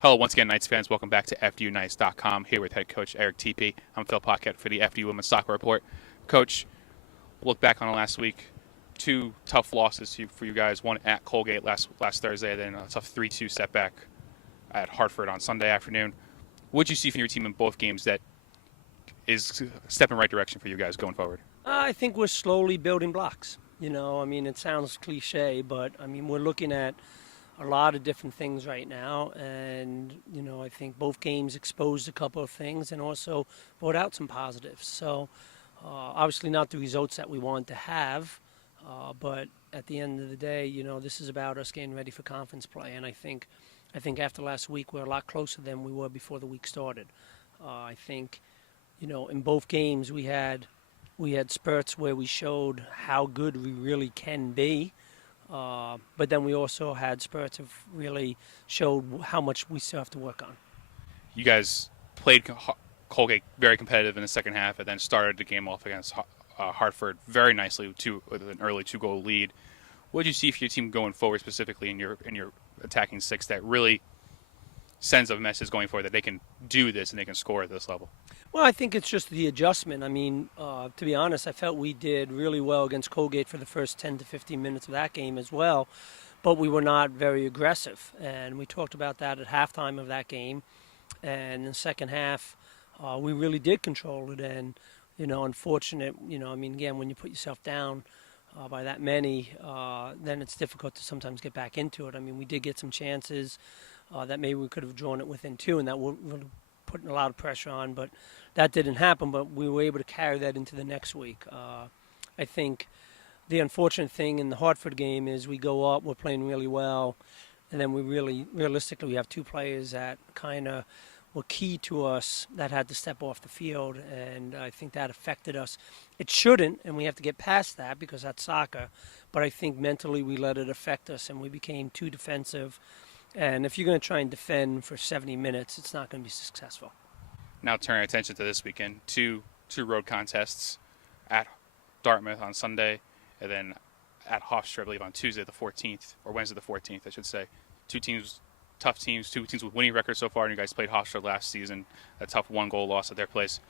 Hello, once again, Knights fans. Welcome back to FDUKnights.com. Here with head coach Eric Teepe. I'm Phil Pocket for the FDU Women's Soccer Report. Coach, look back on the last week. Two tough losses for you guys. One at Colgate last Thursday, then a tough 3-2 setback at Hartford on Sunday afternoon. What did you see from your team in both games that is a step in the right direction for you guys going forward? I think we're slowly building blocks. It sounds cliche, but we're looking at a lot of different things right now, and I think both games exposed a couple of things and also brought out some positives. So obviously not the results that we want to have, but at the end of the day, this is about us getting ready for conference play, and I think after last week we're a lot closer than we were before the week started. I think in both games we had spurts where we showed how good we really can be. But then we also had spurts of really showed how much we still have to work on. You guys played Colgate very competitive in the second half and then started the game off against Hartford very nicely with an early 2-goal lead. What did you see for your team going forward, specifically in your attacking six, that really sends a message going forward that they can do this and they can score at this level? Well, I think it's just the adjustment. To be honest, I felt we did really well against Colgate for the first 10 to 15 minutes of that game as well, but we were not very aggressive. And we talked about that at halftime of that game. And in the second half, we really did control it. And, unfortunate, again, when you put yourself down by that many, then it's difficult to sometimes get back into it. We did get some chances that maybe we could have drawn it within two, and that would have put a lot of pressure on, but that didn't happen. But we were able to carry that into the next week. I think the unfortunate thing in the Hartford game is we go up, we're playing really well, and then realistically we have two players that kind of were key to us that had to step off the field, and I think that affected us. It shouldn't, and we have to get past that because that's soccer, but I think mentally we let it affect us and we became too defensive. And if you're going to try and defend for 70 minutes, it's not going to be successful. Now turning our attention to this weekend, two road contests at Dartmouth on Sunday, and then at Hofstra, I believe, on Tuesday the 14th, or Wednesday the 14th, I should say. Two teams, tough teams, two teams with winning records so far, and you guys played Hofstra last season, a tough 1-goal loss at their place.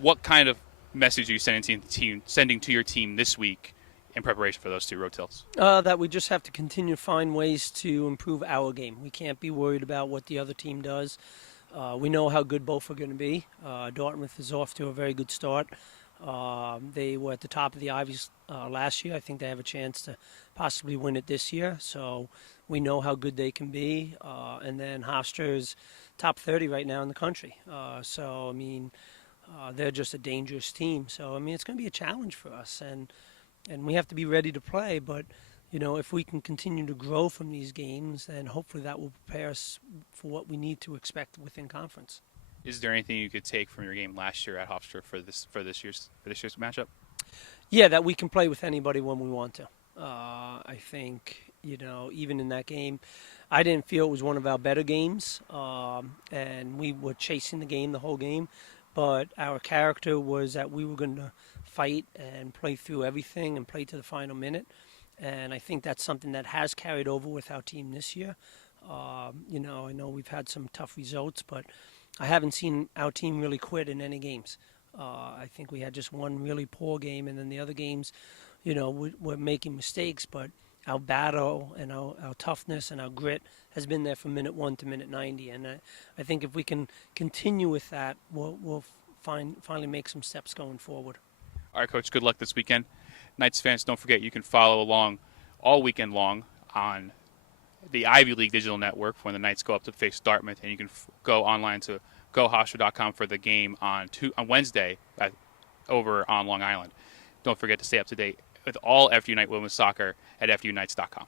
What kind of message are you sending to your team this week in preparation for those two road tilts? That we just have to continue to find ways to improve our game. We can't be worried about what the other team does. We know how good both are going to be. Dartmouth is off to a very good start. They were at the top of the Ivies last year. I think they have a chance to possibly win it this year. So we know how good they can be. And then Hofstra is top 30 right now in the country. They're just a dangerous team. So, it's going to be a challenge for us. And we have to be ready to play, but, if we can continue to grow from these games, then hopefully that will prepare us for what we need to expect within conference. Is there anything you could take from your game last year at Hofstra for this year's matchup? Yeah, that we can play with anybody when we want to. I think, even in that game, I didn't feel it was one of our better games, and we were chasing the game the whole game, but our character was that we were going to fight and play through everything and play to the final minute. And I think that's something that has carried over with our team this year. I know we've had some tough results, but I haven't seen our team really quit in any games. I think we had just one really poor game, and then the other games, we're making mistakes, but our battle and our toughness and our grit has been there from minute 1 to minute 90. And I think if we can continue with that, we'll finally make some steps going forward. All right, Coach, good luck this weekend. Knights fans, don't forget you can follow along all weekend long on the Ivy League digital network when the Knights go up to face Dartmouth, and you can go online to gohofstra.com for the game on Wednesday over on Long Island. Don't forget to stay up to date with all FDU Knight Women's Soccer at FDUKnights.com.